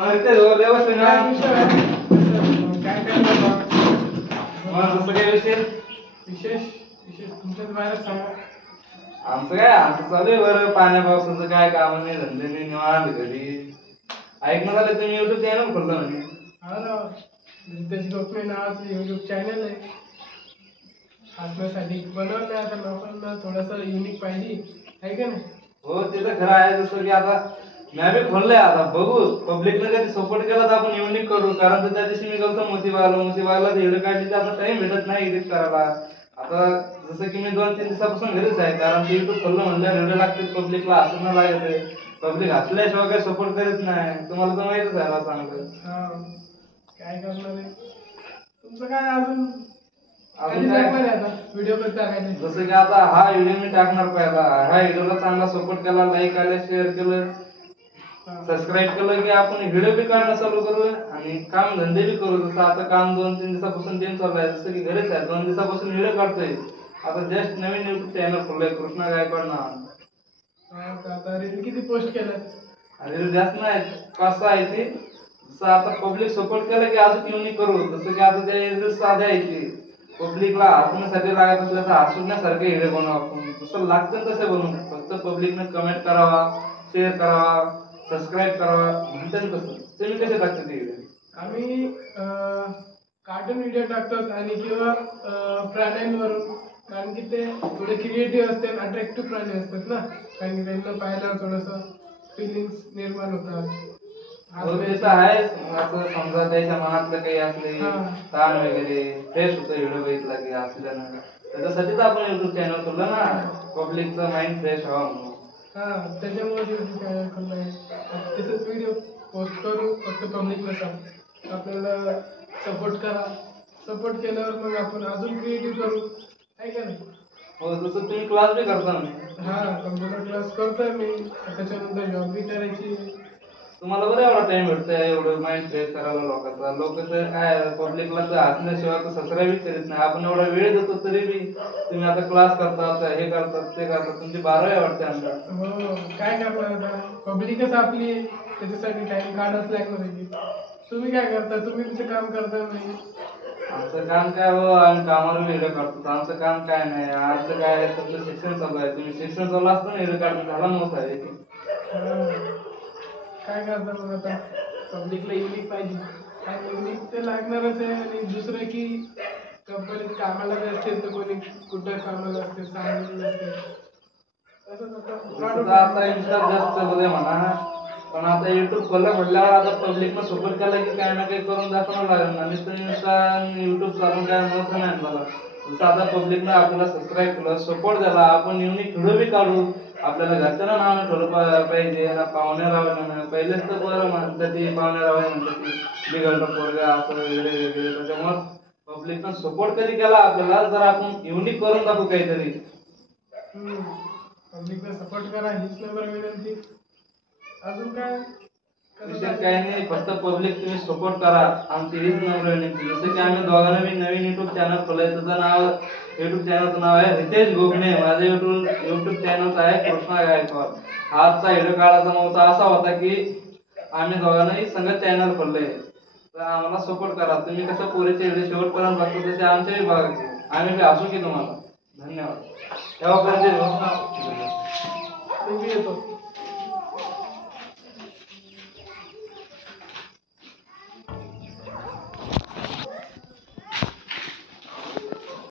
ते जोर बसले ना काय करणार मग दुसरं काय विषय विशेष विशेष तुमच्याच बाहेर सांगा. आमचं काय आमचं चालू आहे बरं पाण्या पावसाचं काय काम नाही धंदे नाही निवांत घरी. ऐकणं झालं तुम्ही युट्यूब चॅनल खोललं म्हणे. हा ना रितेश गोखले नावाचं युट्यूब चॅनल आहे. आपल्यासाठी बनवलं आता लोकांना थोडंसं युनिक पाहिजे आहे का नाही. हो ते तर खरं आहे जसं की आता मी बी खोललंय आता बघू पब्लिकने कधी सपोर्ट केला तर आपण युनिक करू कारण त्या दिवशी मी गेलो मोतीबागला व्हिडिओ काढली तर आता टाइम भेटत नाही एडिट करायला. आता जसं की मी 2-3 दिवसापासून घरीच आहे कारण ते युट्यूब खोललं म्हणलं व्हिडिओ लागते पब्लिकला हसणं लागत पब्लिक हसल्याशिवाय काही सपोर्ट करत नाही तुम्हाला तर माहितच आहे मला सांगतो. हा काय करणार आहे तुमचं काय अजून अजून काय आता व्हिडिओ कधी टाकायचे. जसं की आता हा व्हिडिओ मी टाकणार पहिला ह्या व्हिडिओला चांगला सपोर्ट केला लाईक आले शेअर केलं सबस्क्राईब केलं की आपण व्हिडिओ बी काढणं चालू करू आणि काम धंदे बी करू. जसं आता काम 2-3 दिवसापासून दिन चालू आहे जसं की घरीच आहे 2 दिवसापासून व्हिडिओ काढतोय. आता जस्ट नवीन युट्यूब चॅनल खोललंय कृष्णा गायकवाड नाव. आता रील किती पोस्ट केलं. रील जास्त नाही 5-6 आहे ती. जसं आता पब्लिक सपोर्ट केला की अजून युनिक करू. जसं की आता ते रील साध्या आहे ती पब्लिकला हसण्यासाठी लागत असल्याचं हसण्यासारखे व्हिडिओ बनवू आपण जसं लागतं तसं बनवू. फक्त पब्लिकने कमेंट करावा शेअर करावा सबस्क्राईब करावा म्हणतात तसं. तुम्ही कसे टाकता ते व्हिडिओ. आम्ही कार्टून व्हिडिओ टाकतात आणि किंवा प्राण्यांवरून कारण की ते थोडे क्रिएटिव्ह असतात अट्रॅक्टिव्ह प्राणी असतात ना कारण की त्यांना पाहायला थोडंसं फिलिंग्स निर्माण होतात. ते तर आहे असं समजा त्याच्या मनातलं काही असले ताण वगैरे फ्रेश होतं व्हिडिओ बघितला की असल्यानं त्याच्यासाठीच आपण युट्यूब चॅनल खोललं ना पब्लिकचं माइंड फ्रेश व्हावा म्हणून. हा त्याच्यामुळे युट्यूब चॅनल खोललं आहे. त्याचाच व्हिडिओ पोस्ट करू फक्त पब्लिकला सांग आपल्याला सपोर्ट करा. सपोर्ट केल्यावर मग आपण अजून क्रिएटिव्ह करू आहे का नाही. हो जसं तुम्ही क्लास बी करता ना. हा कम्प्युटर क्लास करतोय मी त्याच्यानंतर जॉब बी करायची. तुम्हाला बरं एवढा टाइम भेटतोय एवढं माइंड फ्रेश करायला लोकांचा. लोक तर काय पब्लिकला तर हसण्याशिवाय तर सबस्क्राईब करीत नाही. आपण एवढा वेळ देतो तरी बी तुम्ही आता क्लास करतात हे करतात ते करतात तुमची 12वी वाटते आमच्या. हो काय करणार आता पब्लिकच आपली त्याच्यासाठी टाइम काढच लागणार आहे. तुम्ही काय करता तुम्ही तुमचं काम करता नाही. आमचं काम काय हो आम्ही कामाला व्हिडिओ काढतो. आमचं काम काय नाही आमचं काय तुमचं शिक्षण चालू आहे. तुम्ही शिक्षण चालू असतं ना व्हिडिओ काढतो झाला नव्हता. काय करता मग आता पब्लिकला युनिक पाहिजे काय युनिक ते लागणारच आहे. आणि दुसरं की कंपनीत कामाला असते तर कोणी कुठं कामाला असते सांगितलं नसते. आता इंस्टा जास्त चालू आहे म्हणा पण आता युट्यूब खोललं म्हटल्यावर आता पब्लिकला सपोर्ट केला की काही ना काही करून दाखवणं लागेल ना. नुसतं इंस्टा युट्यूब चालून काय मोठं नाही मला. जसं आता पब्लिकने आपल्याला सबस्क्राईब केलं सपोर्ट दिला आपण युनिक व्हिडिओ बी काढू. आपल्याला घरच्यांना नाव नाही ठेवलं पाहिजे ना पाहुण्या रावण्यानं. पहिलेच तर बरं म्हणतात ती पाहुण्या रावणे म्हणतात ती बिघडलं पोरगा असं वगैरे वगैरे. त्याच्यामुळं पब्लिकनं सपोर्ट कधी केला आपल्याला जर आपण युनिक करून दाखवू काहीतरी. पब्लिकला सपोर्ट करा हीच नंबर विनंती. अजून काय काही नाही फक्त पब्लिक तुम्ही सपोर्ट करा आमची हीच नम्र विनंती. जसं की आम्ही दोघांना मी नवीन युट्यूब चॅनल खोललंय त्याचं नाव युट्यूब चॅनलचं नाव आहे रितेश गोखले. माझं युट्यूब चॅनलचं आहे कृष्णा गायकवाड. आजचा व्हिडिओ काढायचा नव्हता असा होता की आम्ही दोघांनाही संगत चॅनल खोललंय तर आम्हाला सपोर्ट करा. तुम्ही कसं पोरीचे व्हिडिओ शेवटपर्यंत बघतो तसे आमच्याही बघायचे आम्ही बी हसू की तुम्हाला. धन्यवाद. तेव्हापर्यंत येतो.